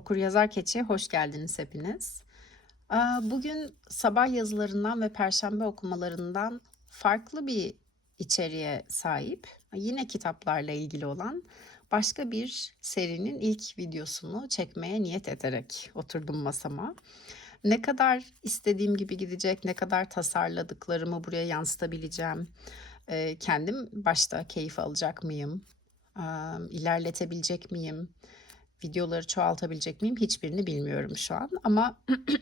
Okur Yazar Keçi'ye hoş geldiniz hepiniz. Bugün sabah yazılarından ve perşembe okumalarından farklı bir içeriğe sahip, yine kitaplarla ilgili olan başka bir serinin ilk videosunu çekmeye niyet ederek oturdum masama. Ne kadar istediğim gibi gidecek, ne kadar tasarladıklarımı buraya yansıtabileceğim, e, kendim başta keyif alacak mıyım, Aa, ilerletebilecek miyim, videoları çoğaltabilecek miyim hiçbirini bilmiyorum şu an. Ama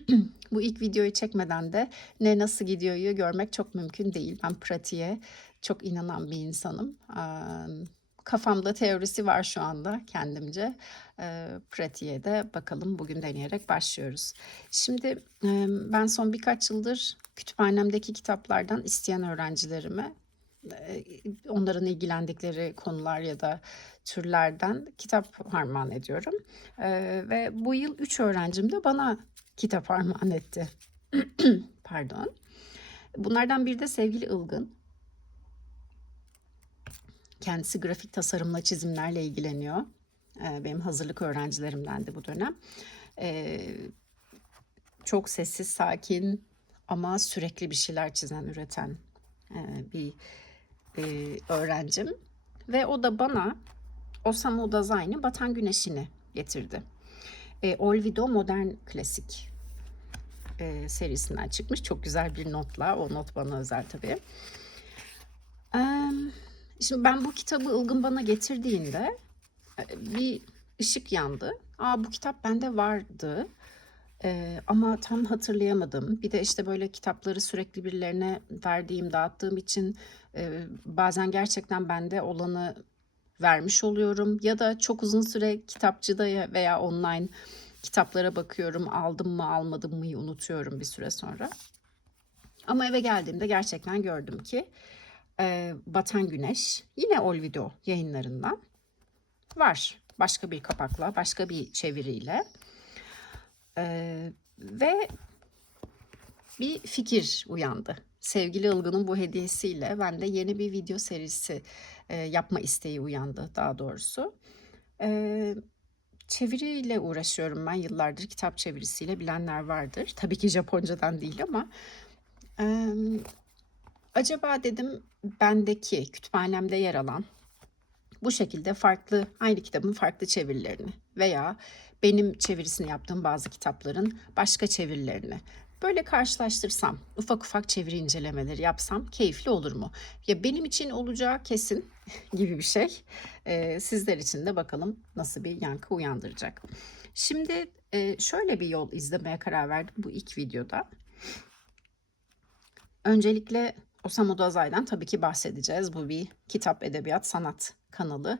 bu ilk videoyu çekmeden de ne nasıl gidiyoryu görmek çok mümkün değil. Ben pratiğe çok inanan bir insanım. Kafamda teorisi var şu anda kendimce. Pratiğe de bakalım bugün deneyerek başlıyoruz. Şimdi ben son birkaç yıldır kütüphanemdeki kitaplardan isteyen öğrencilerime onların ilgilendikleri konular ya da türlerden kitap armağan ediyorum. E, ve bu yıl 3 öğrencim de bana kitap armağan etti. Pardon. Bunlardan biri de sevgili Ilgın. Kendisi grafik tasarımla çizimlerle ilgileniyor. E, benim hazırlık öğrencilerimden de bu dönem. E, çok sessiz, sakin ama sürekli bir şeyler çizen, üreten e, bir e, öğrencim. Ve o da bana Osamu Dazai'nin Batan Güneşi'ni getirdi. E, Olvido Modern Klasik e, serisinden çıkmış. Çok güzel bir notla. O not bana özel tabii. E, şimdi ben bu kitabı Ilgın bana getirdiğinde e, bir ışık yandı. Aa bu kitap bende vardı. Ee, ama tam hatırlayamadım. Bir de işte böyle kitapları sürekli birilerine verdiğim, dağıttığım için e, bazen gerçekten bende olanı vermiş oluyorum. Ya da çok uzun süre kitapçıda ya- veya online kitaplara bakıyorum. Aldım mı almadım mı unutuyorum bir süre sonra. Ama eve geldiğimde gerçekten gördüm ki e, Batan Güneş yine Olvido yayınlarından var. Başka bir kapakla, başka bir çeviriyle. Ee, ve bir fikir uyandı. Sevgili Ilgın'ın bu hediyesiyle ben de yeni bir video serisi e, yapma isteği uyandı daha doğrusu. Ee, çeviriyle uğraşıyorum ben yıllardır kitap çevirisiyle bilenler vardır. Tabii ki Japoncadan değil ama e, acaba dedim bendeki kütüphanemde yer alan bu şekilde farklı aynı kitabın farklı çevirilerini veya benim çevirisini yaptığım bazı kitapların başka çevirilerini böyle karşılaştırsam, ufak ufak çeviri incelemeleri yapsam keyifli olur mu? Ya benim için olacağı kesin gibi bir şey. Ee, sizler için de bakalım nasıl bir yankı uyandıracak. Şimdi e, şöyle bir yol izlemeye karar verdim bu ilk videoda. Öncelikle Osamu Dazai'den tabii ki bahsedeceğiz. Bu bir kitap, edebiyat, sanat kanalı.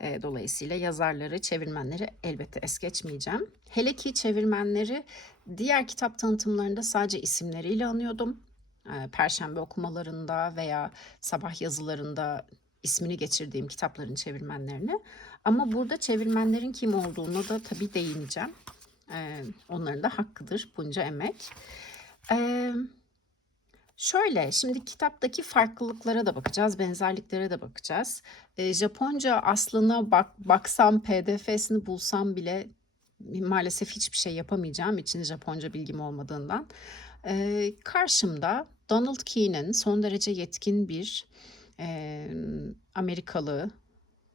E, dolayısıyla yazarları, çevirmenleri elbette es geçmeyeceğim. Hele ki çevirmenleri diğer kitap tanıtımlarında sadece isimleriyle anıyordum. E, Perşembe okumalarında veya sabah yazılarında ismini geçirdiğim kitapların çevirmenlerini. Ama burada çevirmenlerin kim olduğunu da tabii değineceğim. E, onların da hakkıdır bunca emek. Evet. Şöyle, şimdi kitaptaki farklılıklara da bakacağız, benzerliklere de bakacağız. Japonca aslına bak baksam, PDF'sini bulsam bile maalesef hiçbir şey yapamayacağım için Japonca bilgim olmadığından. Eee, karşımda Donald Key'nin son derece yetkin bir eee, Amerikalı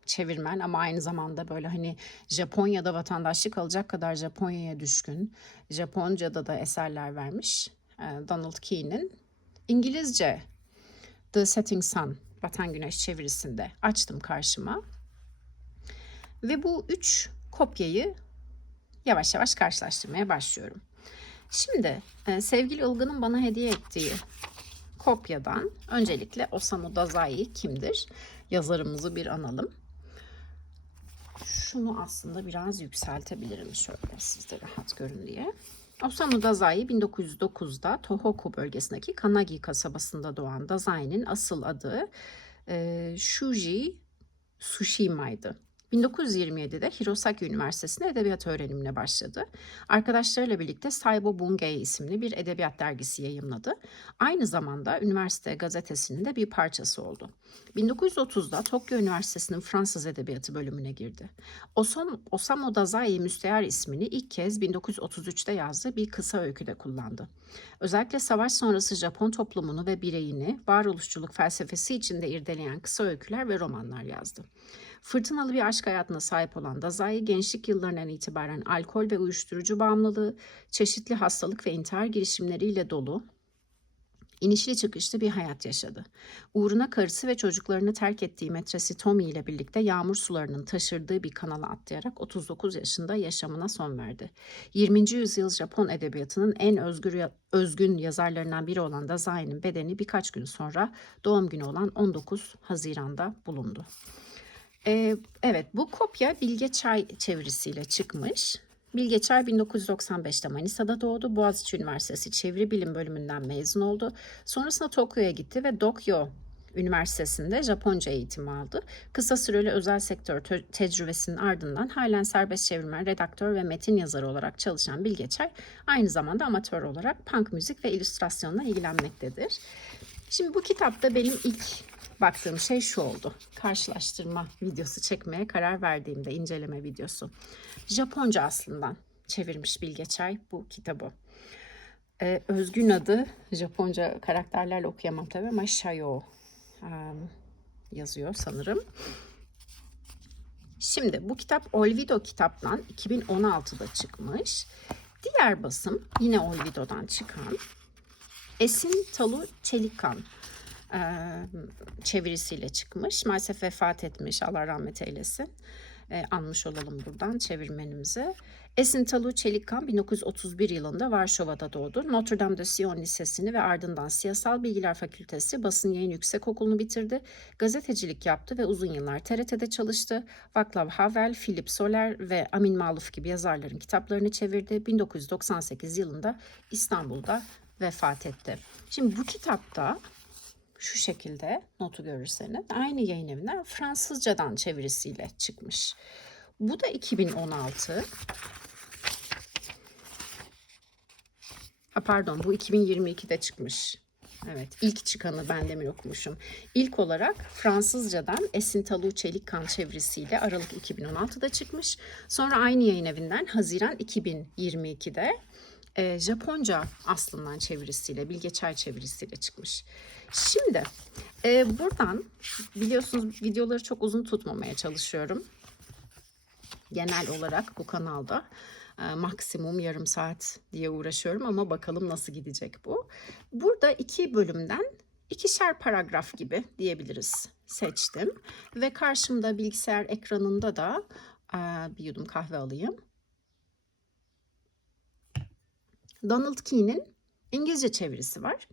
çevirmen ama aynı zamanda böyle hani Japonya'da vatandaşlık alacak kadar Japonya'ya düşkün, Japonca'da da eserler vermiş eee, Donald Key'nin İngilizce The Setting Sun, Batan Güneş çevirisinde açtım karşıma. Ve bu üç kopyayı yavaş yavaş karşılaştırmaya başlıyorum. Şimdi e, sevgili Ilgın'ın bana hediye ettiği kopyadan öncelikle Osamu Dazai kimdir? Yazarımızı bir analım. Şunu aslında biraz yükseltebilirim şöyle siz de rahat görün diye. Osamu Dazai 1909'da Tohoku bölgesindeki Kanagi kasabasında doğan Dazai'nin asıl adı e, Shuji Tsushima'ydı. 1927'de Hirosaki Üniversitesi'nde edebiyat öğrenimine başladı. Arkadaşlarıyla birlikte Saibo Bungei isimli bir edebiyat dergisi yayımladı. Aynı zamanda üniversite gazetesinin de bir parçası oldu. 1930'da Tokyo Üniversitesi'nin Fransız Edebiyatı bölümüne girdi. Osam, Osamu Dazai Müsteyar ismini ilk kez 1933'te yazdığı bir kısa öyküde kullandı. Özellikle savaş sonrası Japon toplumunu ve bireyini varoluşçuluk felsefesi içinde irdeleyen kısa öyküler ve romanlar yazdı. Fırtınalı bir aşk hayatına sahip olan Dazai gençlik yıllarından itibaren alkol ve uyuşturucu bağımlılığı, çeşitli hastalık ve intihar girişimleriyle dolu inişli çıkışlı bir hayat yaşadı. Uğruna karısı ve çocuklarını terk ettiği metresi Tommy ile birlikte yağmur sularının taşırdığı bir kanala atlayarak 39 yaşında yaşamına son verdi. 20. yüzyıl Japon edebiyatının en özgür özgün yazarlarından biri olan Dazai'nin bedeni birkaç gün sonra doğum günü olan 19 Haziran'da bulundu. Ee, evet bu kopya Bilge Çay çevirisiyle çıkmış. Bilge Çay 1995'te Manisa'da doğdu. Boğaziçi Üniversitesi Çeviri Bilim Bölümünden mezun oldu. Sonrasında Tokyo'ya gitti ve Dokyo Üniversitesi'nde Japonca eğitimi aldı. Kısa süreli özel sektör te- tecrübesinin ardından halen serbest çevirmen, redaktör ve metin yazarı olarak çalışan Bilge Çay aynı zamanda amatör olarak punk müzik ve illüstrasyonla ilgilenmektedir. Şimdi bu kitapta benim ilk baktığım şey şu oldu. Karşılaştırma videosu çekmeye karar verdiğimde inceleme videosu. Japonca aslından çevirmiş Bilge Çay bu kitabı. Ee, özgün adı Japonca karakterlerle okuyamam tabii ama Shayo um, yazıyor sanırım. Şimdi bu kitap Olvido kitaptan 2016'da çıkmış. Diğer basım yine Olvido'dan çıkan Esin Talu Çelikan e, çevirisiyle çıkmış. Maalesef vefat etmiş. Allah rahmet eylesin. E, anmış olalım buradan çevirmenimizi. Esin Talu Çelikkan 1931 yılında Varşova'da doğdu. Notre Dame de Sion Lisesi'ni ve ardından Siyasal Bilgiler Fakültesi Basın Yayın Yüksekokulu'nu bitirdi. Gazetecilik yaptı ve uzun yıllar TRT'de çalıştı. Václav Havel, Philip Soler ve Amin Maluf gibi yazarların kitaplarını çevirdi. 1998 yılında İstanbul'da vefat etti. Şimdi bu kitapta şu şekilde notu görürseniz aynı yayın evinden Fransızcadan çevirisiyle çıkmış. Bu da 2016. Ha pardon bu 2022'de çıkmış. Evet ilk çıkanı ben demin okumuşum. İlk olarak Fransızcadan Esin Talu Çelikkan çevirisiyle Aralık 2016'da çıkmış. Sonra aynı yayın evinden Haziran 2022'de e, Japonca aslından çevirisiyle, Bilge Çay çevirisiyle çıkmış. Şimdi e, buradan biliyorsunuz videoları çok uzun tutmamaya çalışıyorum. Genel olarak bu kanalda e, maksimum yarım saat diye uğraşıyorum ama bakalım nasıl gidecek bu. Burada iki bölümden ikişer paragraf gibi diyebiliriz seçtim. Ve karşımda bilgisayar ekranında da e, bir yudum kahve alayım. Donald Key'nin İngilizce çevirisi var.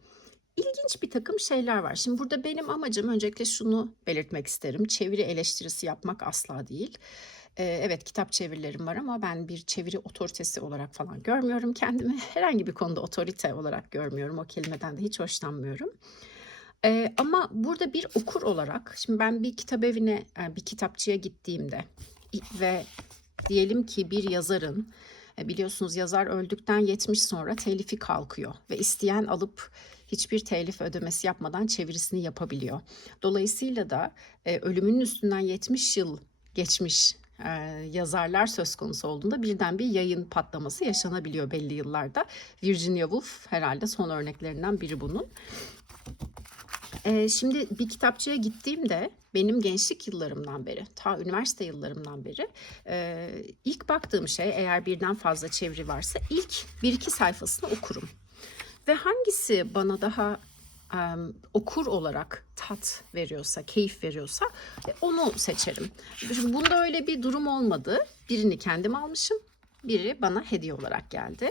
İlginç bir takım şeyler var. Şimdi burada benim amacım öncelikle şunu belirtmek isterim. Çeviri eleştirisi yapmak asla değil. Ee, evet kitap çevirilerim var ama ben bir çeviri otoritesi olarak falan görmüyorum kendimi. Herhangi bir konuda otorite olarak görmüyorum. O kelimeden de hiç hoşlanmıyorum. Ee, ama burada bir okur olarak, şimdi ben bir kitap evine, bir kitapçıya gittiğimde ve diyelim ki bir yazarın biliyorsunuz yazar öldükten 70 sonra telifi kalkıyor ve isteyen alıp hiçbir telif ödemesi yapmadan çevirisini yapabiliyor. Dolayısıyla da e, ölümünün üstünden 70 yıl geçmiş e, yazarlar söz konusu olduğunda birden bir yayın patlaması yaşanabiliyor belli yıllarda. Virginia Woolf herhalde son örneklerinden biri bunun. Ee, şimdi bir kitapçıya gittiğimde benim gençlik yıllarımdan beri, ta üniversite yıllarımdan beri e, ilk baktığım şey eğer birden fazla çeviri varsa ilk bir iki sayfasını okurum. Ve hangisi bana daha um, okur olarak tat veriyorsa, keyif veriyorsa e, onu seçerim. Şimdi bunda öyle bir durum olmadı. Birini kendim almışım, biri bana hediye olarak geldi.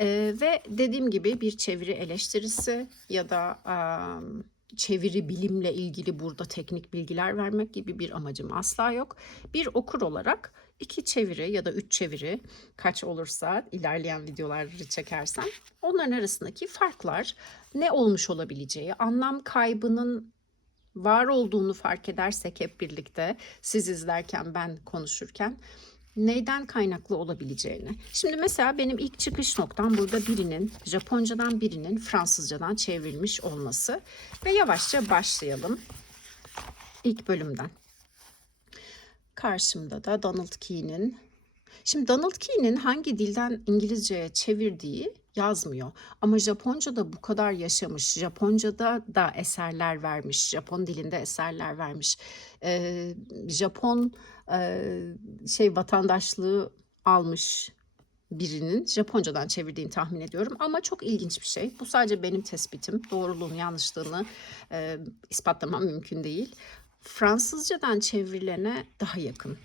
Ee, ve dediğim gibi bir çeviri eleştirisi ya da um, çeviri bilimle ilgili burada teknik bilgiler vermek gibi bir amacım asla yok. Bir okur olarak iki çeviri ya da üç çeviri kaç olursa ilerleyen videoları çekersem onların arasındaki farklar ne olmuş olabileceği, anlam kaybının var olduğunu fark edersek hep birlikte siz izlerken ben konuşurken neyden kaynaklı olabileceğini. Şimdi mesela benim ilk çıkış noktam burada birinin Japoncadan birinin Fransızcadan çevrilmiş olması ve yavaşça başlayalım ilk bölümden. Karşımda da Donald Key'nin Şimdi Donald Key'nin hangi dilden İngilizceye çevirdiği yazmıyor. Ama Japonca'da bu kadar yaşamış, Japonca'da da eserler vermiş, Japon dilinde eserler vermiş. Ee, Japon e, şey vatandaşlığı almış birinin Japoncadan çevirdiğini tahmin ediyorum. Ama çok ilginç bir şey. Bu sadece benim tespitim. Doğruluğunu, yanlışlığını e, ispatlamam mümkün değil. Fransızcadan çevrilene daha yakın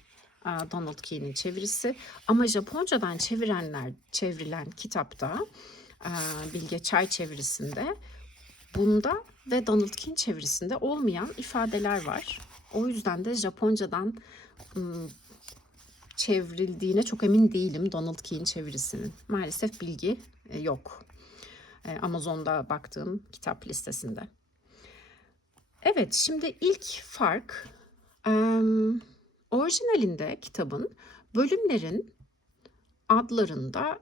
Donald Key'nin çevirisi. Ama Japoncadan çevirenler çevrilen kitapta e, Bilge Çay çevirisinde bunda ve Donald Key'in çevirisinde olmayan ifadeler var. O yüzden de Japoncadan ım, çevrildiğine çok emin değilim Donald Key'in çevirisinin. Maalesef bilgi e, yok. E, Amazon'da baktığım kitap listesinde. Evet, şimdi ilk fark orijinalinde kitabın bölümlerin adlarında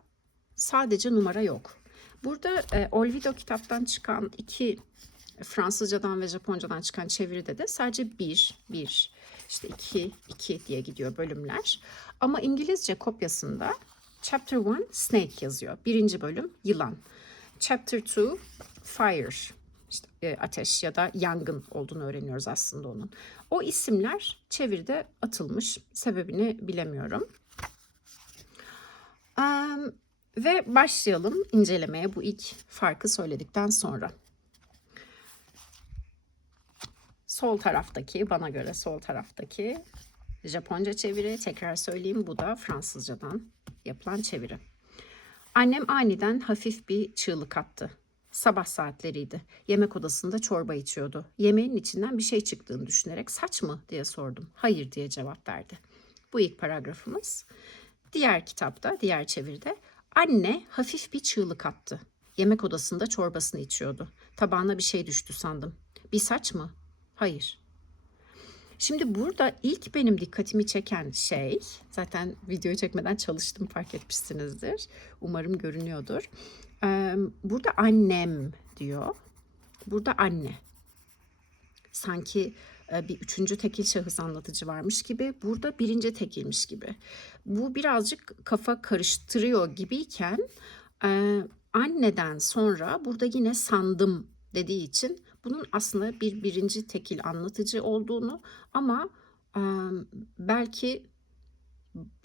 sadece numara yok. Burada e, Olvido kitaptan çıkan iki Fransızcadan ve Japoncadan çıkan çeviride de sadece bir, bir, işte iki, iki diye gidiyor bölümler. Ama İngilizce kopyasında Chapter 1 Snake yazıyor. Birinci bölüm yılan. Chapter 2 Fire işte, e, ateş ya da yangın olduğunu öğreniyoruz aslında onun. O isimler çeviride atılmış. Sebebini bilemiyorum. Em, ve başlayalım incelemeye bu ilk farkı söyledikten sonra. Sol taraftaki, bana göre sol taraftaki Japonca çeviri. Tekrar söyleyeyim bu da Fransızcadan yapılan çeviri. Annem aniden hafif bir çığlık attı. Sabah saatleriydi. Yemek odasında çorba içiyordu. Yemeğin içinden bir şey çıktığını düşünerek saç mı diye sordum. Hayır diye cevap verdi. Bu ilk paragrafımız. Diğer kitapta, diğer çeviride anne hafif bir çığlık attı. Yemek odasında çorbasını içiyordu. Tabağına bir şey düştü sandım. Bir saç mı? Hayır. Şimdi burada ilk benim dikkatimi çeken şey, zaten videoyu çekmeden çalıştım fark etmişsinizdir. Umarım görünüyordur. Burada annem diyor. Burada anne. Sanki bir üçüncü tekil şahıs anlatıcı varmış gibi. Burada birinci tekilmiş gibi. Bu birazcık kafa karıştırıyor gibiyken anneden sonra burada yine sandım dediği için bunun aslında bir birinci tekil anlatıcı olduğunu ama belki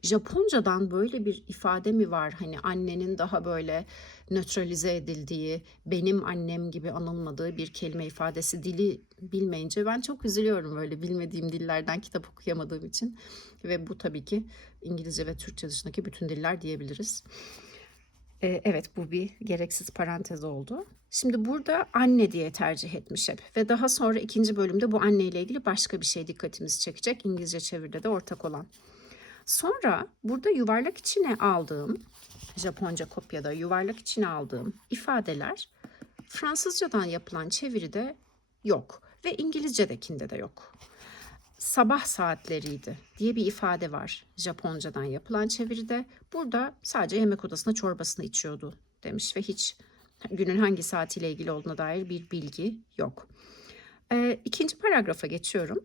Japoncadan böyle bir ifade mi var? Hani annenin daha böyle nötralize edildiği, benim annem gibi anılmadığı bir kelime ifadesi dili bilmeyince ben çok üzülüyorum böyle bilmediğim dillerden kitap okuyamadığım için. Ve bu tabii ki İngilizce ve Türkçe dışındaki bütün diller diyebiliriz. Ee, evet bu bir gereksiz parantez oldu. Şimdi burada anne diye tercih etmiş hep ve daha sonra ikinci bölümde bu anne ile ilgili başka bir şey dikkatimizi çekecek. İngilizce çeviride de ortak olan. Sonra burada yuvarlak içine aldığım, Japonca kopyada yuvarlak içine aldığım ifadeler Fransızcadan yapılan çeviride yok ve İngilizce'dekinde de yok. Sabah saatleriydi diye bir ifade var Japoncadan yapılan çeviride. Burada sadece yemek odasında çorbasını içiyordu demiş ve hiç günün hangi saatiyle ilgili olduğuna dair bir bilgi yok. Ee, ikinci paragrafa geçiyorum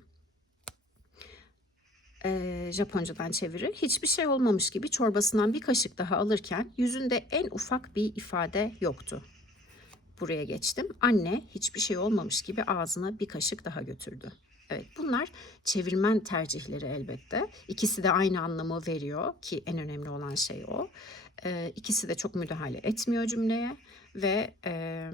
e, Japoncadan çeviri. Hiçbir şey olmamış gibi çorbasından bir kaşık daha alırken yüzünde en ufak bir ifade yoktu. Buraya geçtim. Anne hiçbir şey olmamış gibi ağzına bir kaşık daha götürdü. Evet bunlar çevirmen tercihleri elbette. İkisi de aynı anlamı veriyor ki en önemli olan şey o. Ee, ikisi de çok müdahale etmiyor cümleye ve e,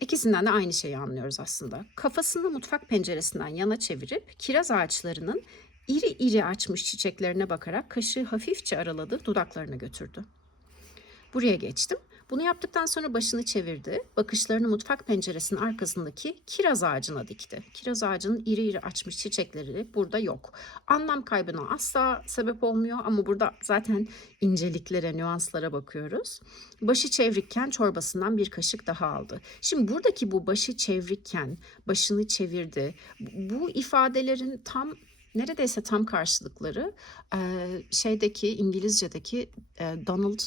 ikisinden de aynı şeyi anlıyoruz aslında. Kafasını mutfak penceresinden yana çevirip kiraz ağaçlarının iri iri açmış çiçeklerine bakarak kaşığı hafifçe araladı, dudaklarına götürdü. Buraya geçtim. Bunu yaptıktan sonra başını çevirdi. Bakışlarını mutfak penceresinin arkasındaki kiraz ağacına dikti. Kiraz ağacının iri iri açmış çiçekleri burada yok. Anlam kaybına asla sebep olmuyor ama burada zaten inceliklere, nüanslara bakıyoruz. Başı çevrikken çorbasından bir kaşık daha aldı. Şimdi buradaki bu başı çevrikken, başını çevirdi. Bu ifadelerin tam neredeyse tam karşılıkları e, şeydeki İngilizce'deki e, Donald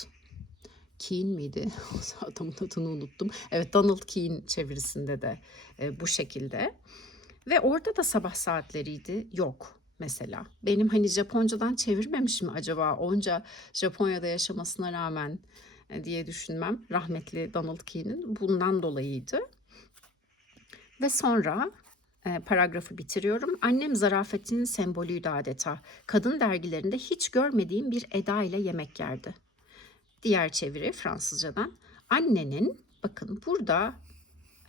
Keane miydi? Adamın adını unuttum. Evet Donald Keane çevirisinde de e, bu şekilde. Ve orada da sabah saatleriydi. Yok mesela. Benim hani Japoncadan çevirmemiş mi acaba onca Japonya'da yaşamasına rağmen e, diye düşünmem. Rahmetli Donald Keane'in bundan dolayıydı. Ve sonra paragrafı bitiriyorum. Annem zarafetin sembolüydü adeta. Kadın dergilerinde hiç görmediğim bir eda ile yemek yerdi. Diğer çeviri Fransızcadan. Annenin, bakın burada,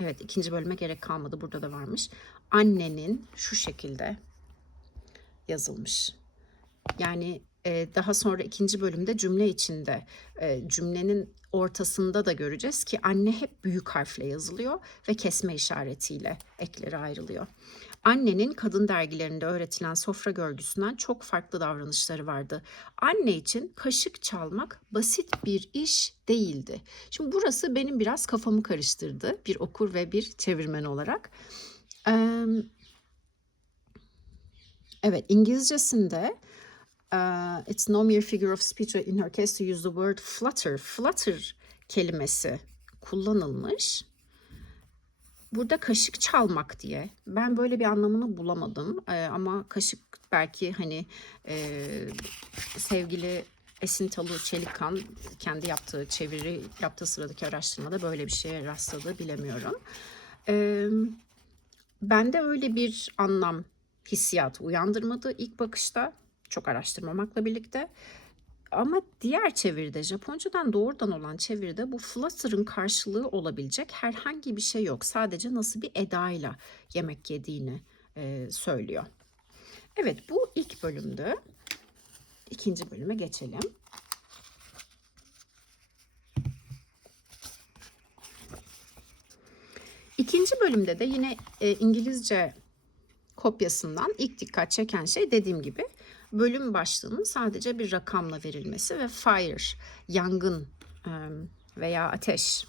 evet ikinci bölüme gerek kalmadı burada da varmış. Annenin şu şekilde yazılmış. Yani e, daha sonra ikinci bölümde cümle içinde e, cümlenin ortasında da göreceğiz ki anne hep büyük harfle yazılıyor ve kesme işaretiyle ekleri ayrılıyor. Annenin kadın dergilerinde öğretilen sofra görgüsünden çok farklı davranışları vardı. Anne için kaşık çalmak basit bir iş değildi. Şimdi burası benim biraz kafamı karıştırdı bir okur ve bir çevirmen olarak. Ee, evet İngilizcesinde uh, it's no mere figure of speech in her case to use the word flutter. Flutter kelimesi kullanılmış. Burada kaşık çalmak diye. Ben böyle bir anlamını bulamadım. Ee, ama kaşık belki hani e, sevgili Esin Talu Çelikkan kendi yaptığı çeviri yaptığı sıradaki araştırmada böyle bir şeye rastladı bilemiyorum. Ee, bende öyle bir anlam hissiyatı uyandırmadı ilk bakışta çok araştırmamakla birlikte. Ama diğer çeviride Japoncadan doğrudan olan çeviride bu flutter'ın karşılığı olabilecek herhangi bir şey yok. Sadece nasıl bir edayla yemek yediğini e, söylüyor. Evet bu ilk bölümdü. İkinci bölüme geçelim. İkinci bölümde de yine e, İngilizce kopyasından ilk dikkat çeken şey dediğim gibi bölüm başlığının sadece bir rakamla verilmesi ve fire, yangın veya ateş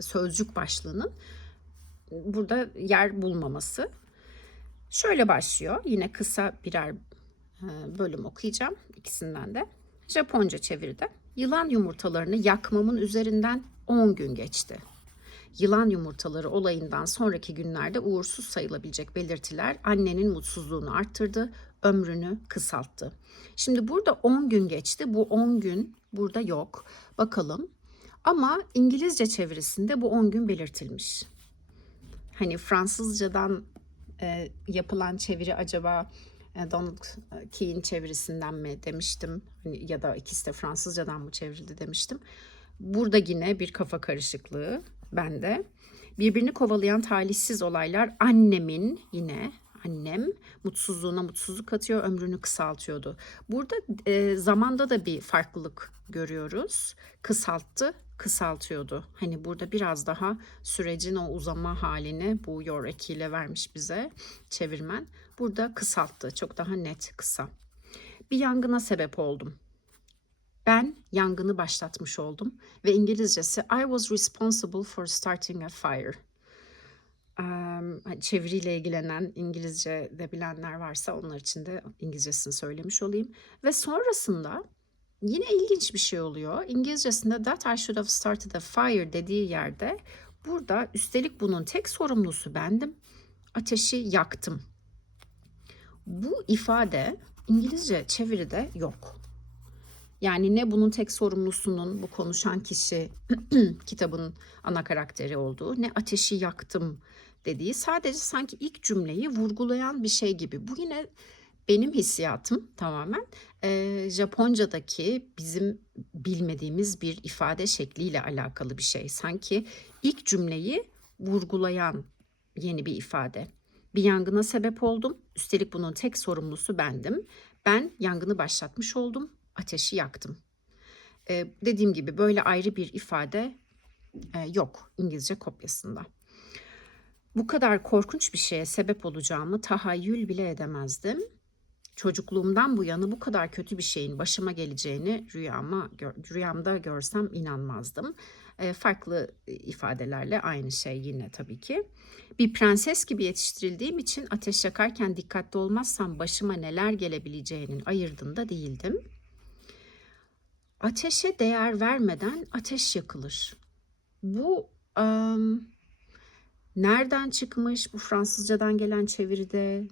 sözcük başlığının burada yer bulmaması. Şöyle başlıyor. Yine kısa birer bölüm okuyacağım ikisinden de. Japonca çeviride. Yılan yumurtalarını yakmamın üzerinden 10 gün geçti. Yılan yumurtaları olayından sonraki günlerde uğursuz sayılabilecek belirtiler annenin mutsuzluğunu arttırdı, ömrünü kısalttı. Şimdi burada 10 gün geçti. Bu 10 gün burada yok. Bakalım. Ama İngilizce çevirisinde bu 10 gün belirtilmiş. Hani Fransızcadan e, yapılan çeviri acaba e, Donald Keane çevirisinden mi demiştim. Hani, ya da ikisi de Fransızcadan mı çevrildi demiştim. Burada yine bir kafa karışıklığı bende. Birbirini kovalayan talihsiz olaylar annemin yine annem mutsuzluğuna mutsuzluk katıyor, ömrünü kısaltıyordu. Burada e, zamanda da bir farklılık görüyoruz. Kısalttı, kısaltıyordu. Hani burada biraz daha sürecin o uzama halini bu yor ekiyle vermiş bize çevirmen. Burada kısalttı, çok daha net kısa. Bir yangına sebep oldum. Ben yangını başlatmış oldum ve İngilizcesi I was responsible for starting a fire çeviriyle ilgilenen İngilizce de bilenler varsa onlar için de İngilizcesini söylemiş olayım. Ve sonrasında yine ilginç bir şey oluyor. İngilizcesinde that I should have started a fire dediği yerde burada üstelik bunun tek sorumlusu bendim. Ateşi yaktım. Bu ifade İngilizce çeviride yok. Yani ne bunun tek sorumlusunun bu konuşan kişi kitabın ana karakteri olduğu ne ateşi yaktım dediği sadece sanki ilk cümleyi vurgulayan bir şey gibi. Bu yine benim hissiyatım tamamen e, Japonca'daki bizim bilmediğimiz bir ifade şekliyle alakalı bir şey. Sanki ilk cümleyi vurgulayan yeni bir ifade. Bir yangına sebep oldum. Üstelik bunun tek sorumlusu bendim. Ben yangını başlatmış oldum. Ateşi yaktım. Eee, dediğim gibi böyle ayrı bir ifade, eee, yok İngilizce kopyasında. Bu kadar korkunç bir şeye sebep olacağımı tahayyül bile edemezdim. Çocukluğumdan bu yana bu kadar kötü bir şeyin başıma geleceğini rüyama rüyamda görsem inanmazdım. Eee, farklı, ifadelerle aynı şey yine tabii ki. Bir prenses gibi yetiştirildiğim için ateş yakarken dikkatli olmazsam başıma neler gelebileceğinin ayırdında değildim. Ateşe değer vermeden ateş yakılır. Bu, emm, nereden çıkmış? Bu Fransızcadan gelen çeviride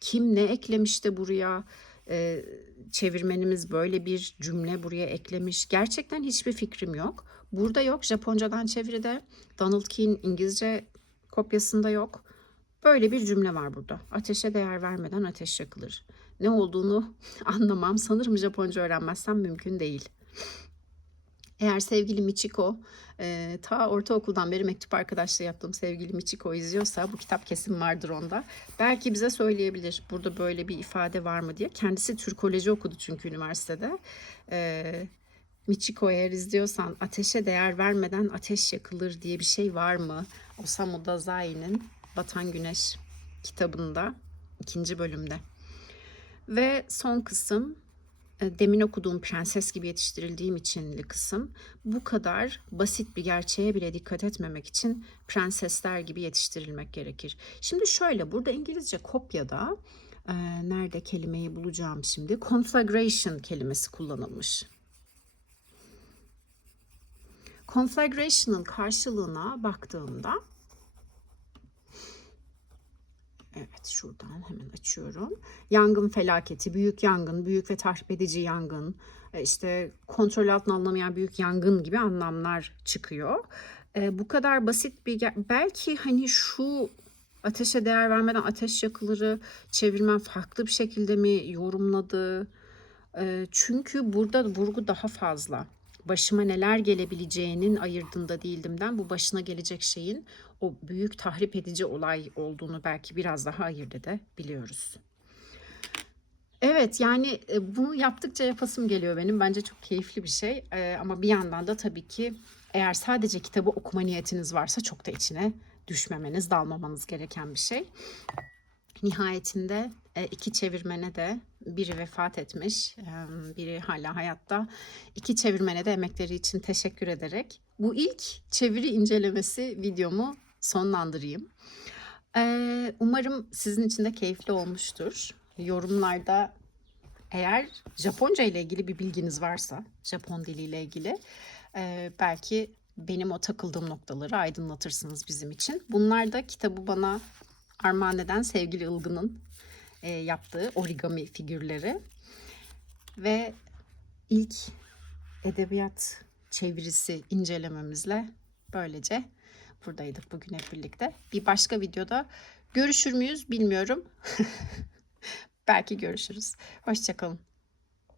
kim ne eklemiş de buraya, eee, çevirmenimiz böyle bir cümle buraya eklemiş. Gerçekten hiçbir fikrim yok. Burada yok, Japoncadan çeviride, Donald Key'in İngilizce kopyasında yok. Böyle bir cümle var burada. Ateşe değer vermeden ateş yakılır. Ne olduğunu anlamam. Sanırım Japonca öğrenmezsem mümkün değil. Eğer sevgili Michiko, eee, ta ortaokuldan beri mektup arkadaşlığı yaptığım sevgili Michiko izliyorsa bu kitap kesin vardır onda. Belki bize söyleyebilir burada böyle bir ifade var mı diye. Kendisi Türkoloji okudu çünkü üniversitede. Eee, Michiko eğer izliyorsan ateşe değer vermeden ateş yakılır diye bir şey var mı? Osamu Dazai'nin Batan Güneş kitabında ikinci bölümde. Ve son kısım e, demin okuduğum prenses gibi yetiştirildiğim içinli kısım bu kadar basit bir gerçeğe bile dikkat etmemek için prensesler gibi yetiştirilmek gerekir. Şimdi şöyle burada İngilizce kopyada e, nerede kelimeyi bulacağım şimdi conflagration kelimesi kullanılmış. Conflagration'ın karşılığına baktığımda Evet şuradan hemen açıyorum. Yangın felaketi, büyük yangın, büyük ve tahrip edici yangın, e, işte kontrol altına alınamayan büyük yangın gibi anlamlar çıkıyor. E, bu kadar basit bir belki hani şu ateşe değer vermeden ateş yakılırı çevirmen farklı bir şekilde mi yorumladı? E, çünkü burada vurgu daha fazla. Başıma neler gelebileceğinin ayırdığında değildimden bu başına gelecek şeyin o büyük tahrip edici olay olduğunu belki biraz daha ayırt edebiliyoruz. Evet yani e, bunu yaptıkça yapasım geliyor benim. Bence çok keyifli bir şey. E, ama bir yandan da tabii ki eğer sadece kitabı okuma niyetiniz varsa çok da içine düşmemeniz, dalmamanız gereken bir şey. Nihayetinde e, iki çevirmene de biri vefat etmiş, biri hala hayatta. İki çevirmene de emekleri için teşekkür ederek bu ilk çeviri incelemesi videomu sonlandırayım. Umarım sizin için de keyifli olmuştur. Yorumlarda eğer Japonca ile ilgili bir bilginiz varsa, Japon diliyle ilgili belki benim o takıldığım noktaları aydınlatırsınız bizim için. Bunlar da kitabı bana armağan eden sevgili Ilgın'ın e, yaptığı origami figürleri. Ve ilk edebiyat çevirisi incelememizle böylece buradaydık bugün hep birlikte. Bir başka videoda görüşür müyüz bilmiyorum. Belki görüşürüz. Hoşçakalın.